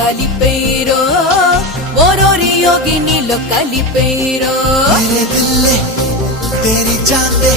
కలిపేరో ఓరోరి యోగి నీలో కలిపేరో तेरे दिल ने तेरी जान ने